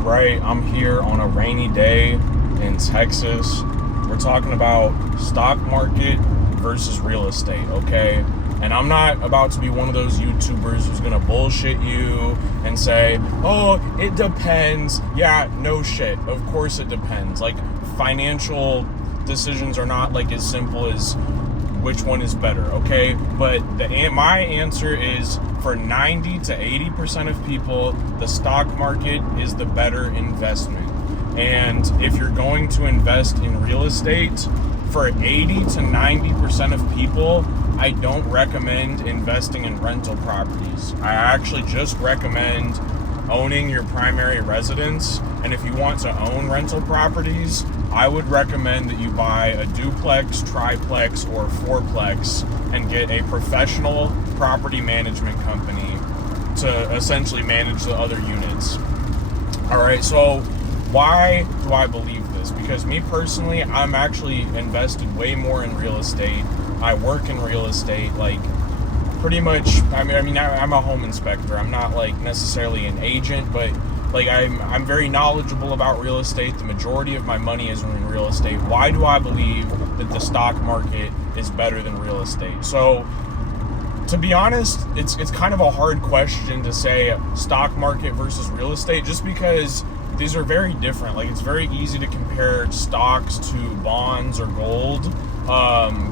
right, I'm here on a rainy day in Texas. We're talking about stock market versus real estate, okay? And I'm not about to be one of those YouTubers who's gonna bullshit you and say, oh, it depends. Yeah, no shit. Of course it depends. Like, financial decisions are not like as simple as which one is better, okay? But my answer is for 90 to 80% of people, the stock market is the better investment. And if you're going to invest in real estate, for 80 to 90% of people, I don't recommend investing in rental properties. I actually just recommend owning your primary residence. And if you want to own rental properties, I would recommend that you buy a duplex, triplex, or fourplex and get a professional property management company to essentially manage the other units. All right, so why do I believe this? Because me personally, I'm actually invested way more in real estate. I work in real estate, like pretty much. I'm a home inspector. I'm not like necessarily an agent, but like I'm very knowledgeable about real estate. The majority of my money is in real estate. Why do I believe that the stock market is better than real estate? So, to be honest, it's kind of a hard question to say stock market versus real estate, just because these are very different. Like, it's very easy to compare stocks to bonds or gold,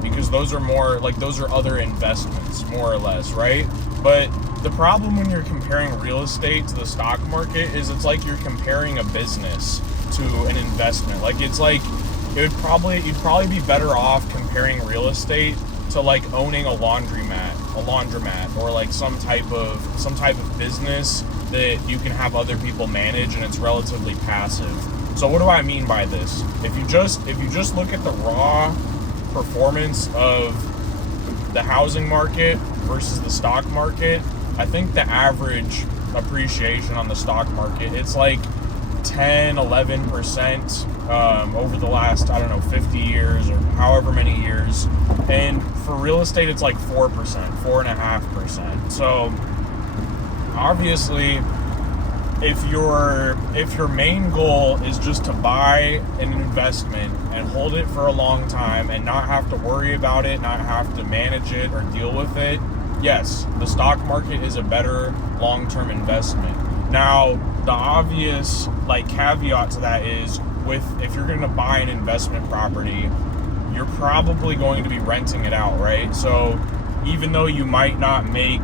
because those are other investments, more or less, right? But the problem when you're comparing real estate to the stock market is it's like you're comparing a business to an investment. Like, it's like you'd probably be better off comparing real estate to like owning a laundromat, or like some type of business that you can have other people manage and it's relatively passive. So what do I mean by this? If you just look at the raw performance of the housing market versus the stock market, I think the average appreciation on the stock market, it's like 10-11% over the last, 50 years or however many years. And for real estate, it's like 4%, 4.5%. So obviously, if your main goal is just to buy an investment and hold it for a long time and not have to worry about it, not have to manage it or deal with it, yes, the stock market is a better long-term investment. Now, the obvious caveat to that is, if you're going to buy an investment property, you're probably going to be renting it out, right? So even though you might not make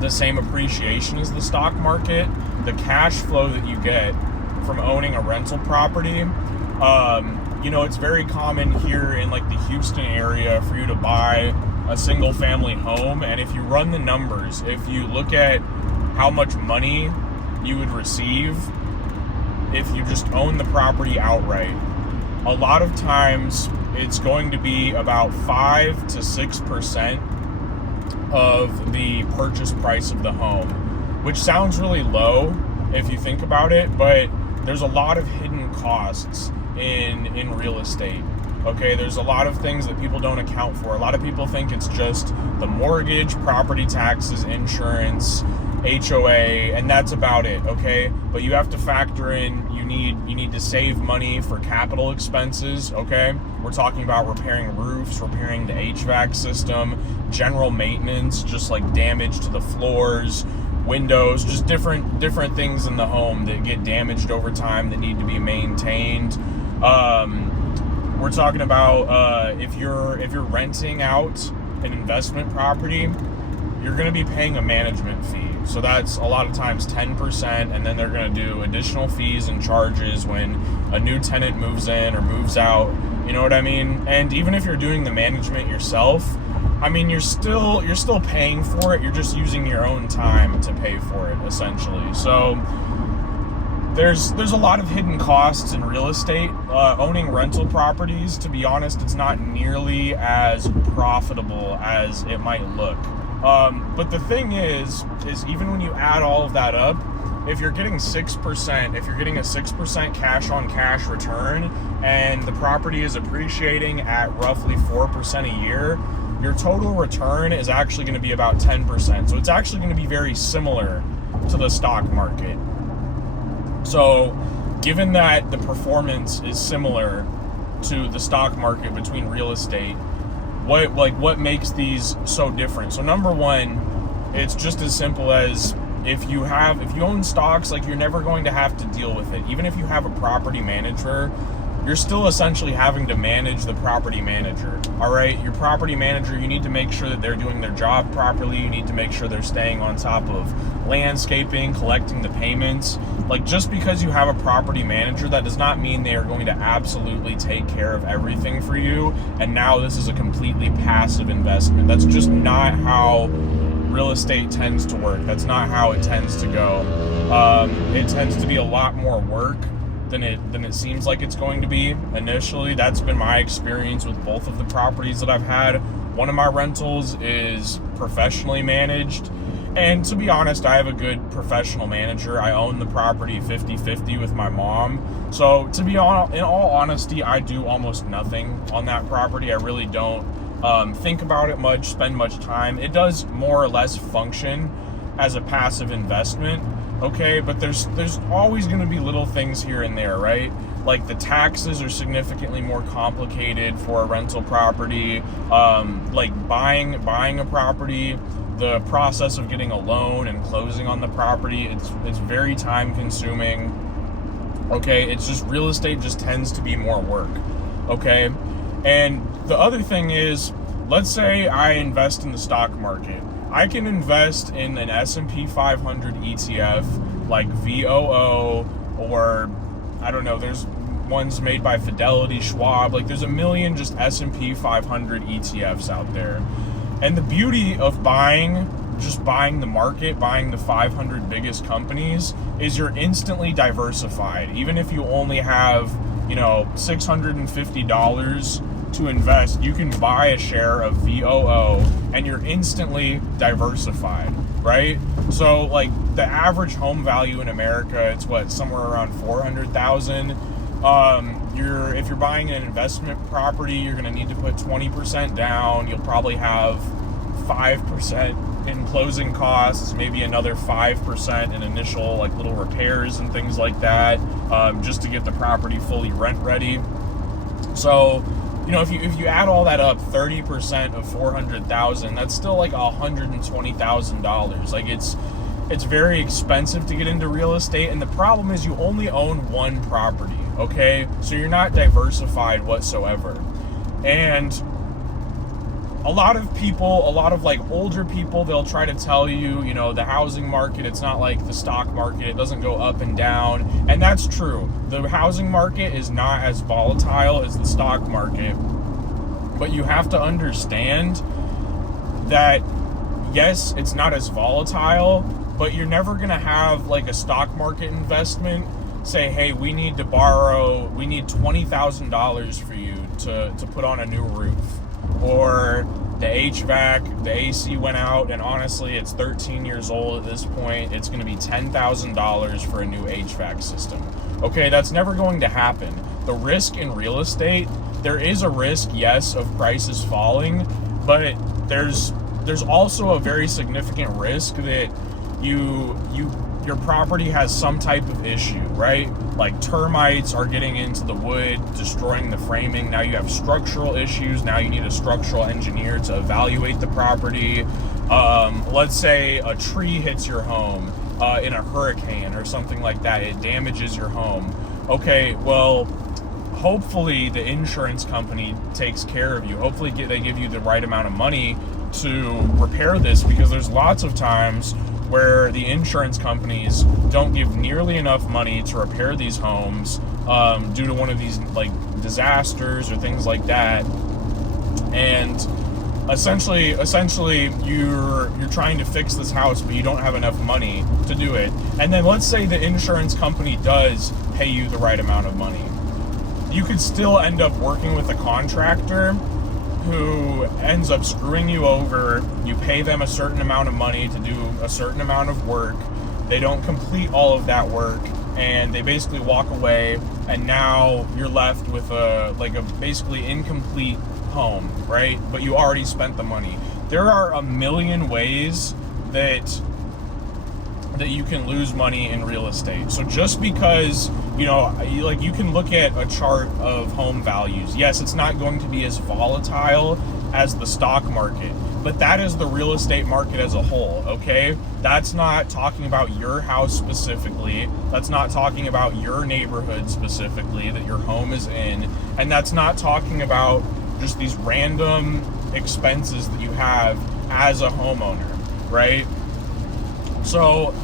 the same appreciation as the stock market, the cash flow that you get from owning a rental property, it's very common here in like the Houston area for you to buy a single family home. And if you run the numbers, if you look at how much money you would receive if you just own the property outright, a lot of times it's going to be about 5 to 6% of the purchase price of the home, which sounds really low if you think about it, but there's a lot of hidden costs in real estate. Okay, there's a lot of things that people don't account for. A lot of people think it's just the mortgage, property taxes, insurance, HOA, and that's about it, okay? But you have to factor in, you need to save money for capital expenses, okay? We're talking about repairing roofs, repairing the HVAC system, general maintenance, just like damage to the floors, windows, just different things in the home that get damaged over time that need to be maintained. We're talking about if you're renting out an investment property, you're going to be paying a management fee. So that's a lot of times 10%, and then they're going to do additional fees and charges when a new tenant moves in or moves out. You know what I mean? And even if you're doing the management yourself, you're still paying for it. You're just using your own time to pay for it, essentially. So there's a lot of hidden costs in real estate. Owning rental properties, to be honest, it's not nearly as profitable as it might look. But the thing is even when you add all of that up, if you're getting 6%, if you're getting a 6% cash on cash return, and the property is appreciating at roughly 4% a year, your total return is actually going to be about 10%. So it's actually going to be very similar to the stock market. So given that the performance is similar to the stock market between real estate, what makes these so different? So number one, it's just as simple as if you own stocks, like, you're never going to have to deal with it. Even if you have a property manager, you're still essentially having to manage the property manager. All right, your property manager, you need to make sure that they're doing their job properly. You need to make sure they're staying on top of landscaping, collecting the payments. Like, just because you have a property manager, that does not mean they are going to absolutely take care of everything for you. And now this is a completely passive investment. That's just not how real estate tends to work. That's not how it tends to go. It tends to be a lot more work than it seems like it's going to be initially. That's been my experience with both of the properties that I've had. One of my rentals is professionally managed, and to be honest, I have a good professional manager. I own the property 50-50 with my mom. So to be in all honesty, I do almost nothing on that property. I really don't think about it much, spend much time. It does more or less function as a passive investment. Okay, but there's always going to be little things here and there, right? Like, the taxes are significantly more complicated for a rental property. Like buying a property, the process of getting a loan and closing on the property, it's very time consuming. Okay, it's just, real estate just tends to be more work. Okay, and the other thing is, let's say I invest in the stock market. I can invest in an S&P 500 ETF like VOO, or I don't know, there's ones made by Fidelity, Schwab. Like, there's a million just S&P 500 ETFs out there. And the beauty of buying the market, buying the 500 biggest companies, is you're instantly diversified. Even if you only have, $650 to invest, you can buy a share of VOO and you're instantly diversified, right? So, like, the average home value in America, it's somewhere around $400,000. If you're buying an investment property, you're going to need to put 20% down. You'll probably have 5% in closing costs, maybe another 5% in initial, like, little repairs and things like that, just to get the property fully rent ready. So, if you add all that up, 30% of $400,000, that's still like $120,000. Like, it's very expensive to get into real estate, and the problem is you only own one property. Okay, so you're not diversified whatsoever. And a lot of like older people, they'll try to tell you, the housing market, it's not like the stock market, it doesn't go up and down. And that's true. The housing market is not as volatile as the stock market. But you have to understand that, yes, it's not as volatile, but you're never going to have, like, a stock market investment say, hey, we need $20,000 for you to put on a new roof. Or the HVAC, the AC went out, and honestly, it's 13 years old at this point. It's going to be $10,000 for a new HVAC system. Okay, that's never going to happen. The risk in real estate, there is a risk, yes, of prices falling, but there's also a very significant risk that your property has some type of issue, right? Like, termites are getting into the wood, destroying the framing. Now you have structural issues. Now you need a structural engineer to evaluate the property. Let's say a tree hits your home in a hurricane or something like that. It damages your home. Okay, well, hopefully the insurance company takes care of you. Hopefully they give you the right amount of money to repair this, because there's lots of times where the insurance companies don't give nearly enough money to repair these homes due to one of these, like, disasters or things like that. And essentially you're trying to fix this house, but you don't have enough money to do it. And then let's say the insurance company does pay you the right amount of money. You could still end up working with a contractor who ends up screwing you over. You pay them a certain amount of money to do a certain amount of work. They don't complete all of that work, and they basically walk away, and now you're left with a basically incomplete home, right? But you already spent the money. There are a million ways that that you can lose money in real estate. So just because, you can look at a chart of home values. Yes, it's not going to be as volatile as the stock market, but that is the real estate market as a whole, okay? That's not talking about your house specifically. That's not talking about your neighborhood specifically that your home is in. And that's not talking about just these random expenses that you have as a homeowner, right? So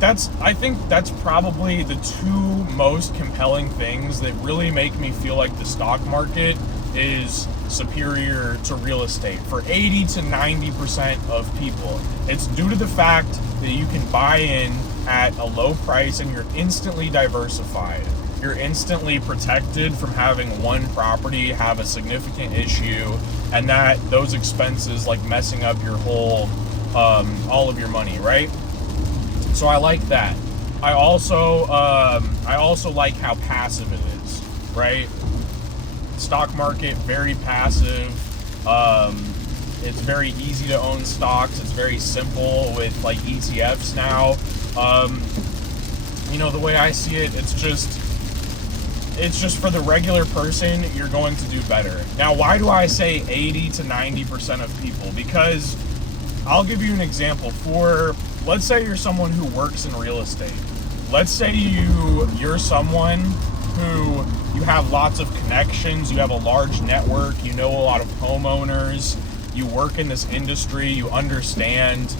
I think that's probably the two most compelling things that really make me feel like the stock market is superior to real estate for 80 to 90% of people. It's due to the fact that you can buy in at a low price and you're instantly diversified. You're instantly protected from having one property have a significant issue, and that those expenses like messing up your whole all of your money, right? So I like that. I also like how passive it is, right? Stock market, very passive. It's very easy to own stocks. It's very simple with like ETFs now. The way I see it, it's just for the regular person, you're going to do better. Now, why do I say 80 to 90% of people? Because I'll give you an example. Let's say you're someone who works in real estate. Let's say you're someone who you have lots of connections, you have a large network, you know a lot of homeowners, you work in this industry, you understand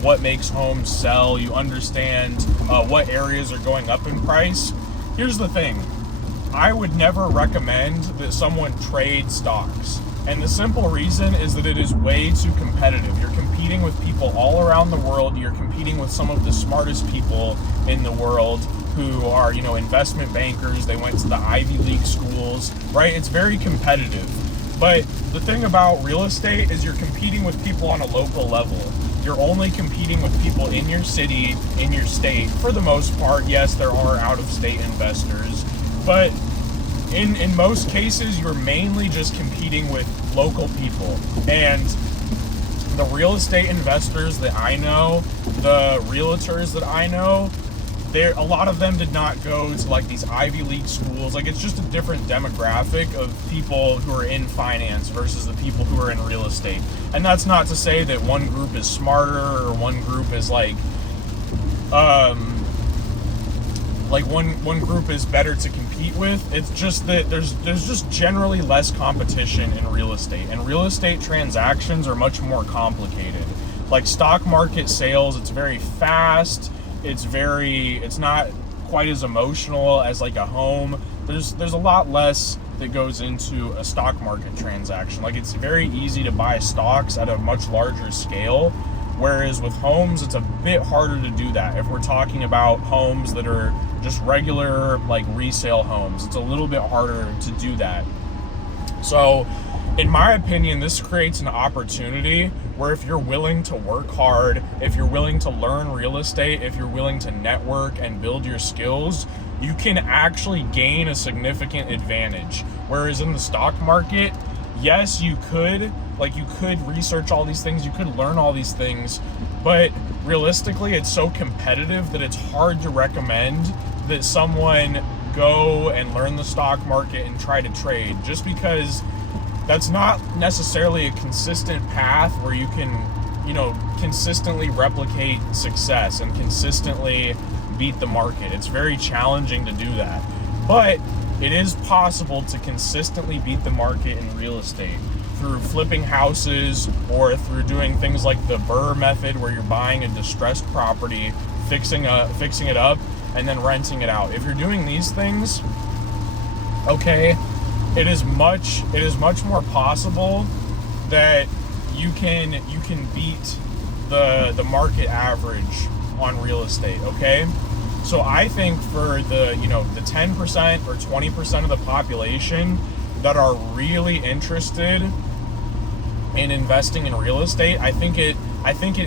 what makes homes sell, you understand what areas are going up in price. Here's the thing. I would never recommend that someone trade stocks. And the simple reason is that it is way too competitive. You're competing with people all around the world. You're competing with some of the smartest people in the world who are, investment bankers. They went to the Ivy League schools, right? It's very competitive. But the thing about real estate is you're competing with people on a local level. You're only competing with people in your city, in your state. For the most part, yes, there are out-of-state investors. But in most cases, you're mainly just competing with local people. And the real estate investors that I know, the realtors that I know, a lot of them did not go to like these Ivy League schools. Like, it's just a different demographic of people who are in finance versus the people who are in real estate. And that's not to say that one group is smarter or one group is like one group is better to compete with. It's just that there's just generally less competition in real estate, and real estate transactions are much more complicated. Like stock market sales, it's very fast. It's not quite as emotional as like a home. There's a lot less that goes into a stock market transaction. Like, it's very easy to buy stocks at a much larger scale. Whereas with homes, it's a bit harder to do that. If we're talking about homes that are just regular, like resale homes, it's a little bit harder to do that. So, in my opinion, this creates an opportunity where if you're willing to work hard, if you're willing to learn real estate, if you're willing to network and build your skills, you can actually gain a significant advantage. Whereas in the stock market, yes, you could research all these things, you could learn all these things, but realistically, it's so competitive that it's hard to recommend that someone go and learn the stock market and try to trade, just because that's not necessarily a consistent path where you can, consistently replicate success and consistently beat the market. It's very challenging to do that. But it is possible to consistently beat the market in real estate through flipping houses or through doing things like the BRRRR method, where you're buying a distressed property, fixing it up, and then renting it out. If you're doing these things, okay, it is much more possible that you can beat the market average on real estate, okay? So I think for the 10% or 20% of the population that are really interested in investing in real estate, I think it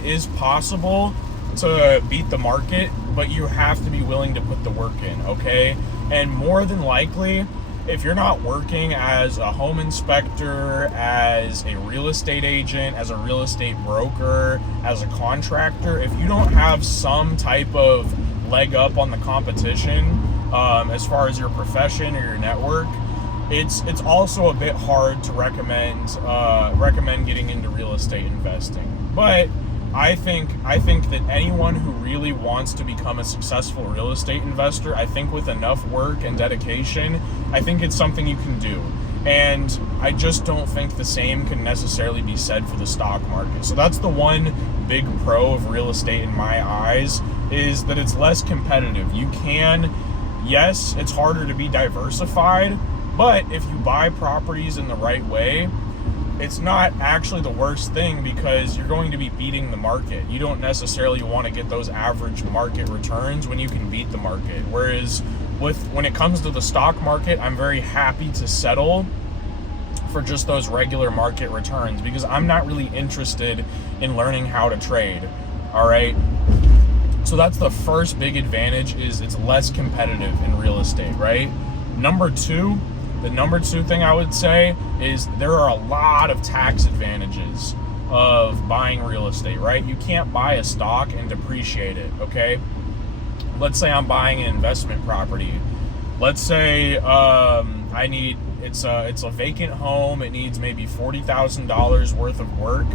is possible to beat the market, but you have to be willing to put the work in, okay? And more than likely, if you're not working as a home inspector, as a real estate agent, as a real estate broker, as a contractor, if you don't have some type of leg up on the competition, as far as your profession or your network, it's also a bit hard to recommend getting into real estate investing. But I think that anyone who really wants to become a successful real estate investor, I think with enough work and dedication, I think it's something you can do. And I just don't think the same can necessarily be said for the stock market. So that's the one big pro of real estate in my eyes, is that it's less competitive. Yes, it's harder to be diversified, but if you buy properties in the right way, it's not actually the worst thing, because you're going to be beating the market. You don't necessarily want to get those average market returns when you can beat the market. Whereas when it comes to the stock market, I'm very happy to settle for just those regular market returns, because I'm not really interested in learning how to trade. All right. So that's the first big advantage, is it's less competitive in real estate, right? The number two thing I would say is there are a lot of tax advantages of buying real estate, right? You can't buy a stock and depreciate it, okay? Let's say I'm buying an investment property. Let's say it's a vacant home. It needs maybe $40,000 worth of work.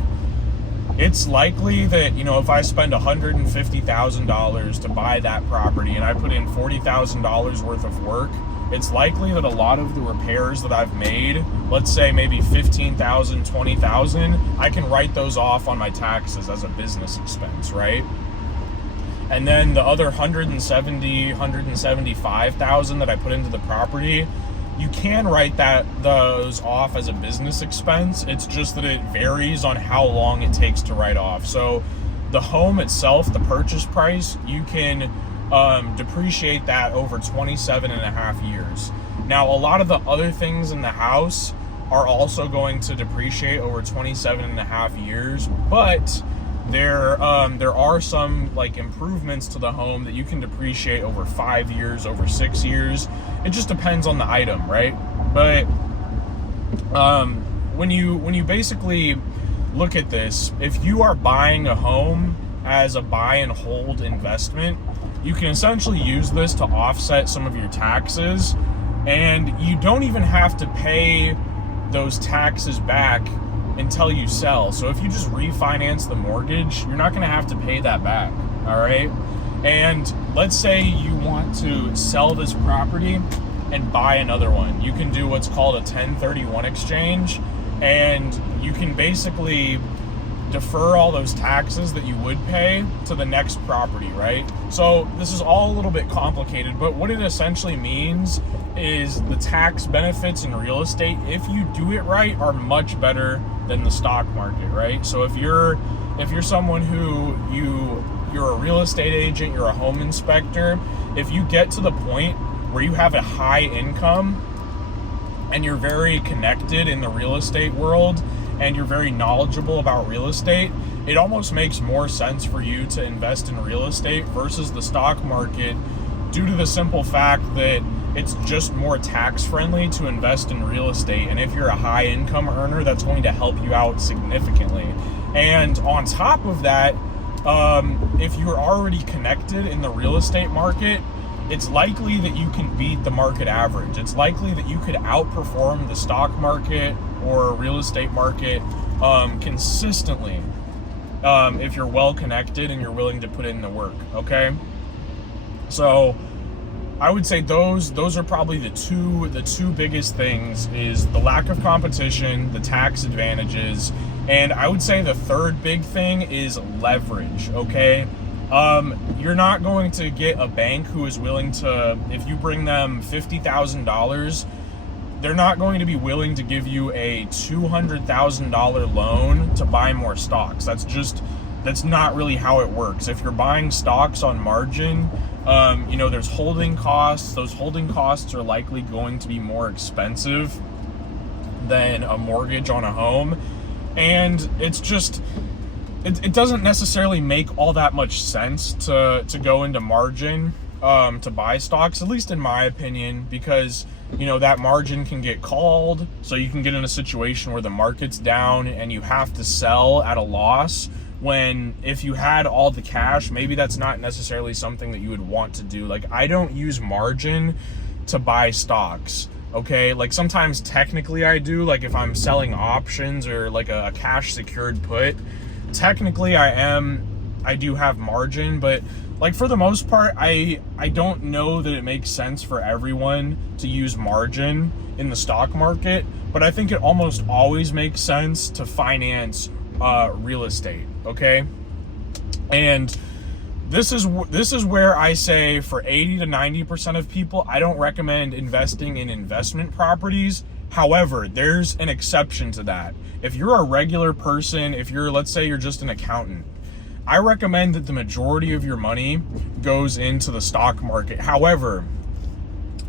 It's likely that, if I spend $150,000 to buy that property and I put in $40,000 worth of work, it's likely that a lot of the repairs that I've made, let's say maybe $15,000, $20,000, I can write those off on my taxes as a business expense, right? And then the other $170,000, $175,000 that I put into the property, you can write those off as a business expense. It's just that it varies on how long it takes to write off. So the home itself, the purchase price, you can depreciate that over 27 and a half years. Now, a lot of the other things in the house are also going to depreciate over 27 and a half years, but there are some improvements to the home that you can depreciate over 5 years, over 6 years. It just depends on the item, right? But when you basically look at this, if you are buying a home as a buy and hold investment, you can essentially use this to offset some of your taxes, and you don't even have to pay those taxes back until you sell. So if you just refinance the mortgage, you're not going to have to pay that back, all right? And let's say you want to sell this property and buy another one. You can do what's called a 1031 exchange, and you can basically defer all those taxes that you would pay to the next property, right? So this is all a little bit complicated, but what it essentially means is the tax benefits in real estate, if you do it right, are much better than the stock market, right? So if you're someone who you're a real estate agent, you're a home inspector, if you get to the point where you have a high income and you're very connected in the real estate world, and you're very knowledgeable about real estate, it almost makes more sense for you to invest in real estate versus the stock market, due to the simple fact that it's just more tax friendly to invest in real estate. And if you're a high income earner, that's going to help you out significantly. And on top of that, if you're already connected in the real estate market, it's likely that you can beat the market average. It's likely that you could outperform the stock market or real estate market consistently if you're well connected and you're willing to put in the work, okay? So I would say those are probably the two biggest things, is the lack of competition, the tax advantages, and I would say the third big thing is leverage, okay? You're not going to get a bank who is willing to, if you bring them $50,000, they're not going to be willing to give you a $200,000 loan to buy more stocks. That's not really how it works. If you're buying stocks on margin, there's holding costs. Those holding costs are likely going to be more expensive than a mortgage on a home. And it's just, it doesn't necessarily make all that much sense to go into margin to buy stocks, at least in my opinion, because that margin can get called, so you can get in a situation where the market's down and you have to sell at a loss, when if you had all the cash, maybe that's not necessarily something that you would want to do. Like, I don't use margin to buy stocks, okay? Like, sometimes technically I do, like if I'm selling options or like a cash secured put, technically I do have margin, but like for the most part, I don't know that it makes sense for everyone to use margin in the stock market, but I think it almost always makes sense to finance real estate, okay? And this is where I say for 80 to 90% of people, I don't recommend investing in investment properties. However, there's an exception to that. If you're a regular person, if you're, let's say you're just an accountant, I recommend that the majority of your money goes into the stock market. However,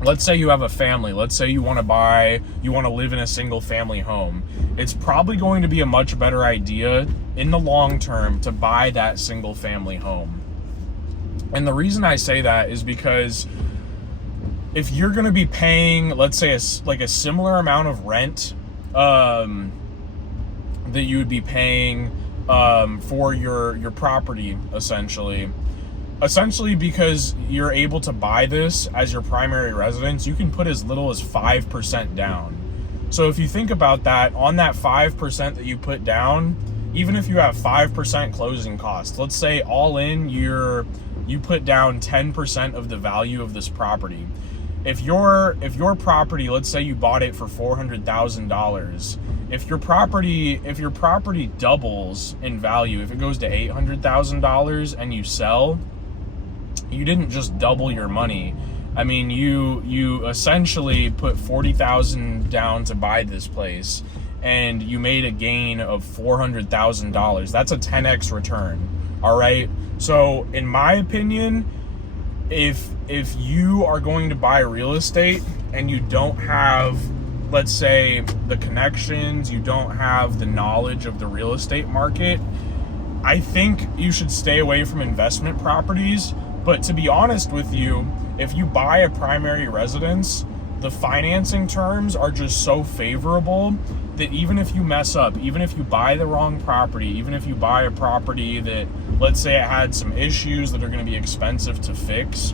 let's say you have a family, let's say you want to live in a single family home. It's probably going to be a much better idea in the long term to buy that single family home. And the reason I say that is because if you're going to be paying, let's say a similar amount of rent that you would be paying for your property, essentially because you're able to buy this as your primary residence, you can put as little as 5% down. So if you think about that, on that 5% that you put down, even if you have 5% closing costs, let's say all in you put down 10% of the value of this property. If your property, let's say you bought it for $400,000, if your property doubles in value, if it goes to $800,000 and you sell, you didn't just double your money. I mean, you essentially put $40,000 down to buy this place, and you made a gain of $400,000. That's a 10x return. All right. So in my opinion, if you are going to buy real estate and you don't have, let's say, the connections, you don't have the knowledge of the real estate market, I think you should stay away from investment properties. But to be honest with you, if you buy a primary residence, the financing terms are just so favorable that even if you mess up, even if you buy the wrong property, even if you buy a property that, let's say, it had some issues that are going to be expensive to fix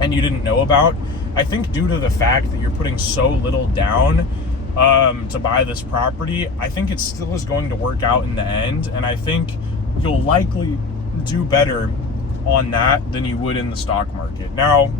and you didn't know about, I think due to the fact that you're putting so little down to buy this property, I think it still is going to work out in the end, and I think you'll likely do better on that than you would in the stock market. Now,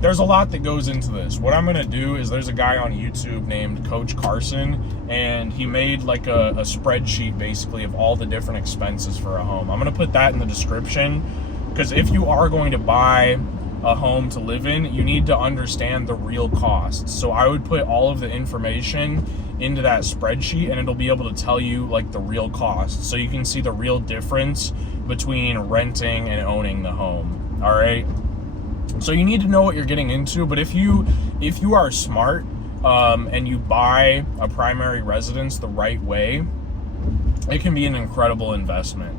there's a lot that goes into this. What I'm going to do is, there's a guy on YouTube named Coach Carson, and he made like a spreadsheet basically of all the different expenses for a home. I'm going to put that in the description, because if you are going to buy a home to live in, you need to understand the real costs. So I would put all of the information into that spreadsheet, and it'll be able to tell you like the real costs, so you can see the real difference between renting and owning the home. All right. So you need to know what you're getting into, but if you are smart and you buy a primary residence the right way, it can be an incredible investment.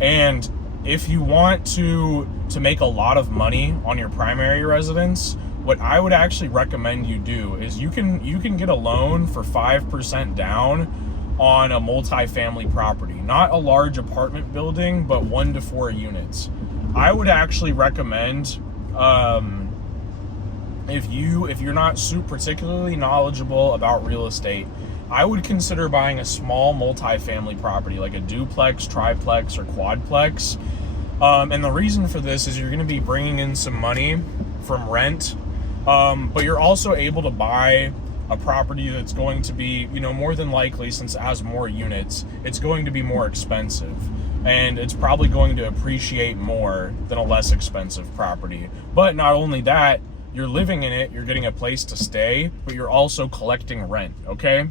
And if you want to make a lot of money on your primary residence, what I would actually recommend you do is you can get a loan for 5% down on a multifamily property, not a large apartment building, but 1 to 4 units. I would actually recommend, if you're not particularly knowledgeable about real estate, I would consider buying a small multifamily property, like a duplex, triplex, or quadplex. And the reason for this is you're going to be bringing in some money from rent, but you're also able to buy a property that's going to be, more than likely, since it has more units, it's going to be more expensive. And it's probably going to appreciate more than a less expensive property. But not only that, you're living in it, you're getting a place to stay, but you're also collecting rent, okay?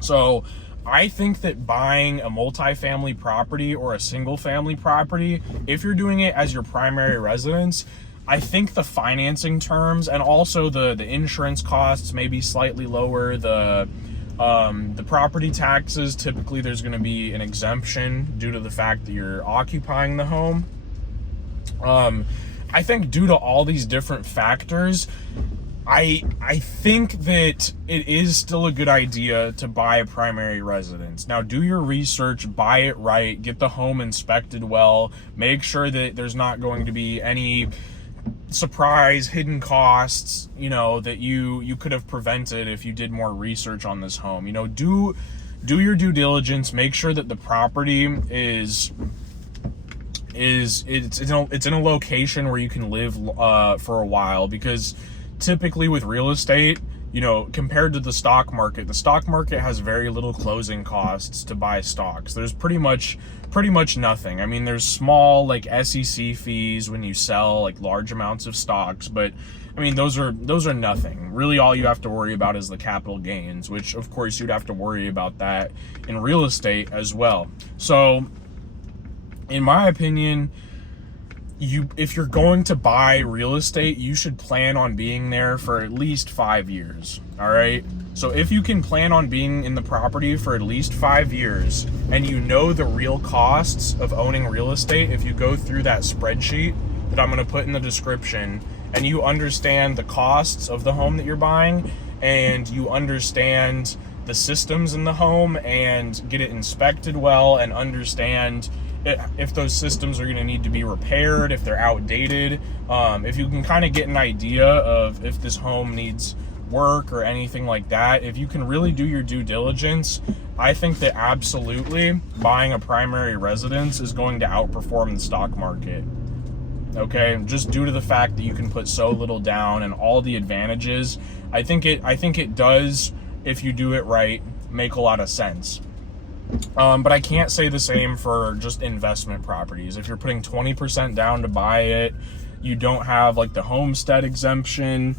So I think that buying a multifamily property or a single family property, if you're doing it as your primary residence, I think the financing terms and also the insurance costs may be slightly lower. The property taxes, typically there's going to be an exemption due to the fact that you're occupying the home. I think due to all these different factors, I think that it is still a good idea to buy a primary residence. Now, do your research, buy it right, get the home inspected well, make sure that there's not going to be any surprise hidden costs, that you could have prevented if you did more research on this home. Do your due diligence, make sure that the property it's in a location where you can live for a while, because typically with real estate, compared to the stock market has very little closing costs to buy stocks. There's pretty much nothing. I mean, there's small like SEC fees when you sell like large amounts of stocks, but I mean, those are nothing. Really, all you have to worry about is the capital gains, which of course you'd have to worry about that in real estate as well. So in my opinion, if you're going to buy real estate, you should plan on being there for at least 5 years. All right. So if you can plan on being in the property for at least 5 years, and the real costs of owning real estate, if you go through that spreadsheet that I'm going to put in the description, and you understand the costs of the home that you're buying, and you understand the systems in the home, and get it inspected well, and understand if those systems are going to need to be repaired, if they're outdated, if you can kind of get an idea of if this home needs work or anything like that, if you can really do your due diligence, I think that absolutely buying a primary residence is going to outperform the stock market. Okay, just due to the fact that you can put so little down and all the advantages, I think it does, if you do it right, make a lot of sense. But I can't say the same for just investment properties. If you're putting 20% down to buy it, you don't have like the homestead exemption.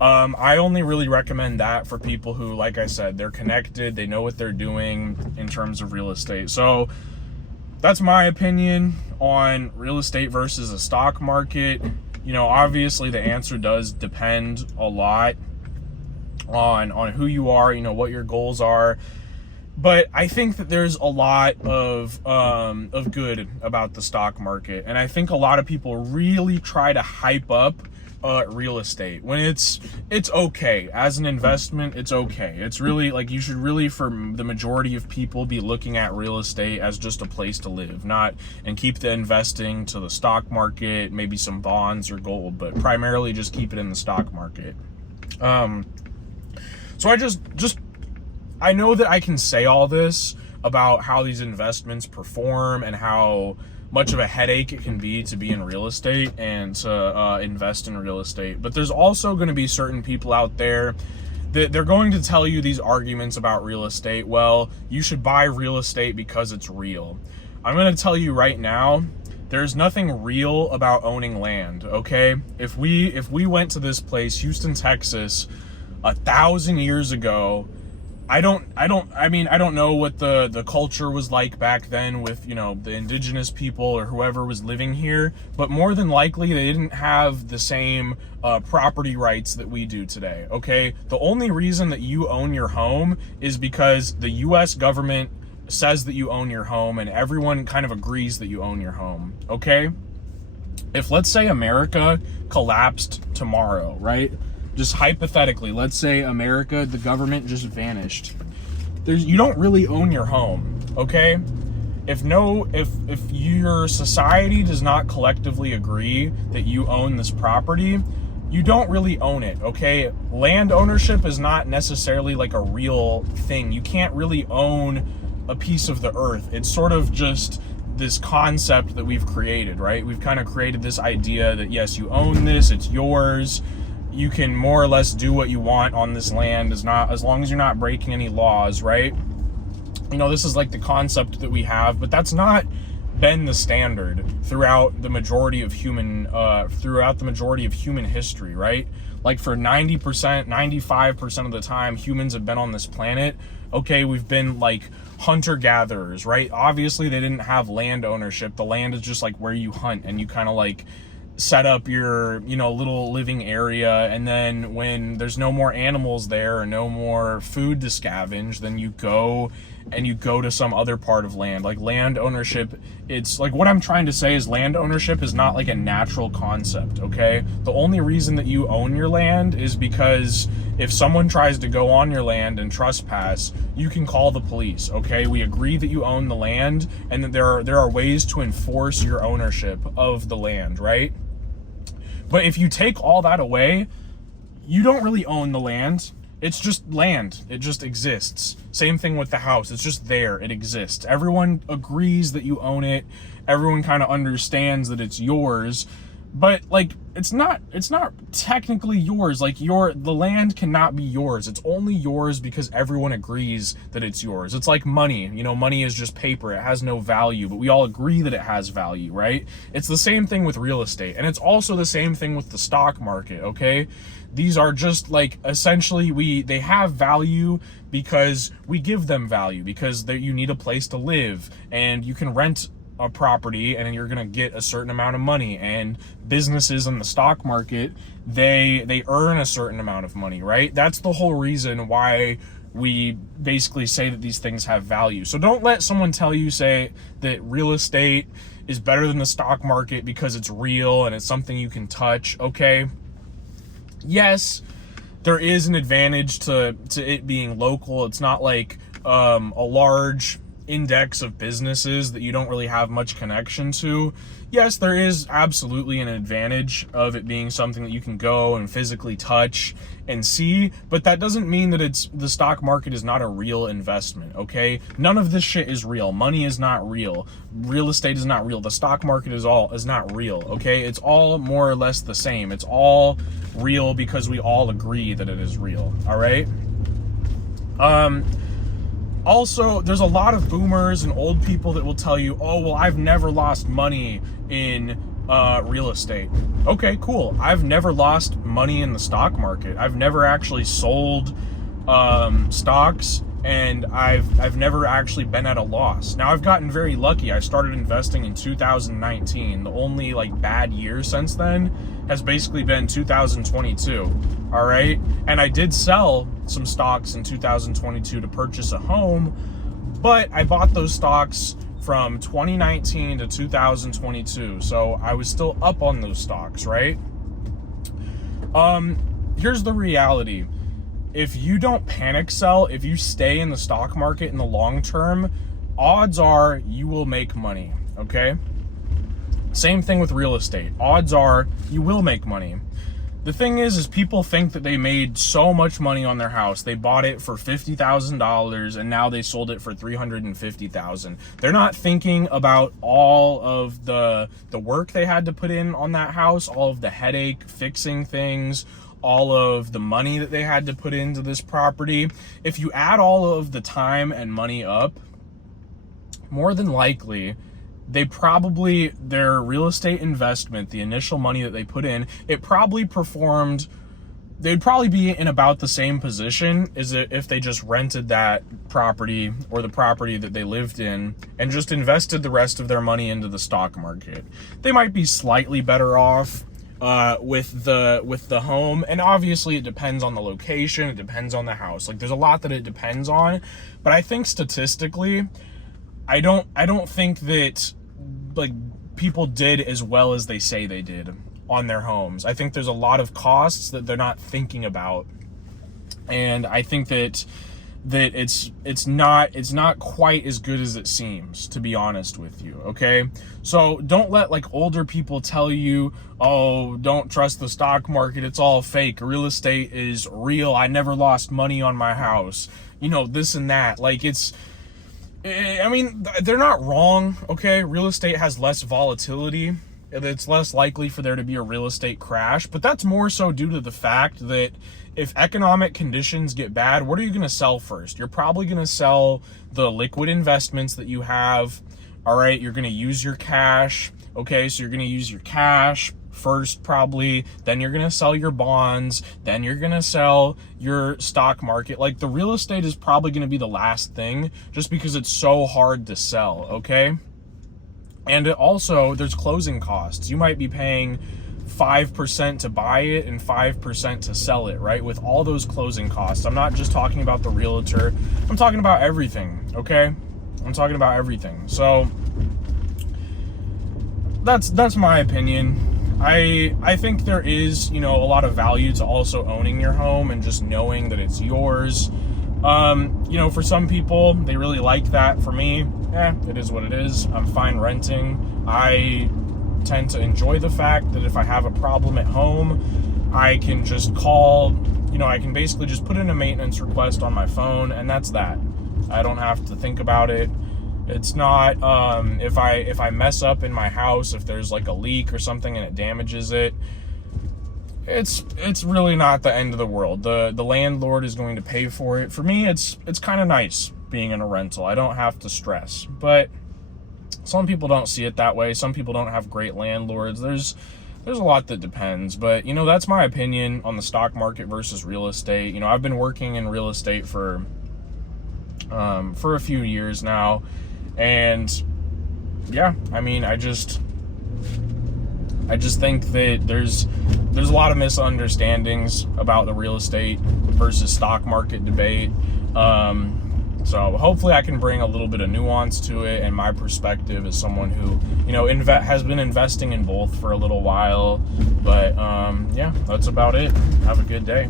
I only really recommend that for people who, like I said, they're connected, they know what they're doing in terms of real estate. So that's my opinion on real estate versus a stock market. Obviously the answer does depend a lot on who you are, what your goals are. But I think that there's a lot of good about the stock market, and I think a lot of people really try to hype up real estate when it's okay as an investment. It's okay. It's really like you should really, for the majority of people, be looking at real estate as just a place to live, and keep the investing to the stock market, maybe some bonds or gold, but primarily just keep it in the stock market. So I know that I can say all this about how these investments perform and how much of a headache it can be to be in real estate and to invest in real estate. But there's also going to be certain people out there that they're going to tell you these arguments about real estate. Well, you should buy real estate because it's real. I'm going to tell you right now, there's nothing real about owning land, okay? If we went to this place, Houston, Texas, 1,000 years ago, I don't know what the culture was like back then with, the indigenous people or whoever was living here, but more than likely they didn't have the same property rights that we do today, okay? The only reason that you own your home is because the US government says that you own your home, and everyone kind of agrees that you own your home, okay? If, let's say, America collapsed tomorrow, right? Just hypothetically, let's say America, the government just vanished. You don't really own your home, okay? If your society does not collectively agree that you own this property, you don't really own it, okay? Land ownership is not necessarily like a real thing. You can't really own a piece of the earth. It's sort of just this concept that we've created, right? We've kind of created this idea that, yes, you own this, it's yours. You can more or less do what you want on this land as long as you're not breaking any laws, right? This is like the concept that we have, but that's not been the standard throughout the majority of human history, right? Like for 90%, 95% of the time humans have been on this planet, okay, we've been like hunter-gatherers, right? Obviously they didn't have land ownership. The land is just like where you hunt, and you kind of like set up your little living area, and then when there's no more animals there or no more food to scavenge, then you go and you go to some other part of land. Like land ownership, it's like, what I'm trying to say is land ownership is not like a natural concept, okay? The only reason that you own your land is because if someone tries to go on your land and trespass, you can call the police, okay? We agree that you own the land, and that there are ways to enforce your ownership of the land, right? But if you take all that away, you don't really own the land. It's just land. It just exists. Same thing with the house. It's just there. It exists. Everyone agrees that you own it. Everyone kind of understands that it's yours. But like, it's not technically yours. Like the land cannot be yours. It's only yours because everyone agrees that it's yours. It's like money. You know, money is just paper. It has no value, but we all agree that it has value, right? It's the same thing with real estate. And it's also the same thing with the stock market, okay? These are just like, essentially they have value because we give them value, because you need a place to live, and you can rent a property and you're going to get a certain amount of money. And businesses in the stock market, they earn a certain amount of money, right? That's the whole reason why we basically say that these things have value. So don't let someone tell you, say, that real estate is better than the stock market because it's real and it's something you can touch, okay? Yes, there is an advantage to it being local. It's not like a large index of businesses that you don't really have much connection to. Yes, there is absolutely an advantage of it being something that you can go and physically touch and see, but that doesn't mean that the stock market is not a real investment, okay? None of this shit is real. Money is not real. Real estate is not real. The stock market is not real, okay? It's all more or less the same. It's all real because we all agree that it is real, all right? Also, there's a lot of boomers and old people that will tell you, oh, well, I've never lost money in real estate. Okay, cool. I've never lost money in the stock market. I've never actually sold stocks, and I've never actually been at a loss. Now, I've gotten very lucky. I started investing in 2019. The only like bad year since then has basically been 2022. All right. And I did sell some stocks in 2022 to purchase a home, but I bought those stocks from 2019 to 2022. So I was still up on those stocks, right? Here's the reality. If you don't panic sell, if you stay in the stock market in the long term, odds are you will make money, okay? Same thing with real estate. Odds are you will make money. The thing is people think that they made so much money on their house. They bought it for $50,000 and now they sold it for $350,000. They're not thinking about all of the work they had to put in on that house, all of the headache fixing things, all of the money that they had to put into this property. If you add all of the time and money up, more than likely, their real estate investment, the initial money that they put in, they'd probably be in about the same position as if they just rented that property or the property that they lived in and just invested the rest of their money into the stock market. They might be slightly better off with the home, and obviously it depends on the location, it depends on the house. Like, there's a lot that it depends on, but I think statistically, I don't think that like people did as well as they say they did on their homes. I think there's a lot of costs that they're not thinking about, and I think that it's not quite as good as it seems, to be honest with you, okay? So don't let like older people tell you, oh, don't trust the stock market, it's all fake, real estate is real, I never lost money on my house, you know, this and that. Like, I mean, they're not wrong, okay? Real estate has less volatility. It's less likely for there to be a real estate crash, but that's more so due to the fact that if economic conditions get bad, what are you going to sell first? You're probably going to sell the liquid investments that you have, all right? You're going to use your cash, okay? So you're going to use your cash first probably, then you're going to sell your bonds, then you're going to sell your stock market. Like, the real estate is probably going to be the last thing just because it's so hard to sell, okay? And also, there's closing costs. You might be paying 5% to buy it and 5% to sell it, right? With all those closing costs. I'm not just talking about the realtor. I'm talking about everything, okay? I'm talking about everything. So that's my opinion. I think there is, a lot of value to also owning your home and just knowing that it's yours. For some people, they really like that. For me, it is what it is. I'm fine renting. I tend to enjoy the fact that if I have a problem at home, I can just call, I can basically just put in a maintenance request on my phone, and that's that. I don't have to think about it. It's not, if I mess up in my house, if there's like a leak or something and it damages it, it's really not the end of the world. The landlord is going to pay for it. For me, it's kind of nice being in a rental. I don't have to stress, but some people don't see it that way. Some people don't have great landlords. There's a lot that depends, but that's my opinion on the stock market versus real estate. I've been working in real estate for a few years now, and I just think that there's a lot of misunderstandings about the real estate versus stock market debate. So hopefully I can bring a little bit of nuance to it and my perspective as someone who, has been investing in both for a little while. But that's about it. Have a good day.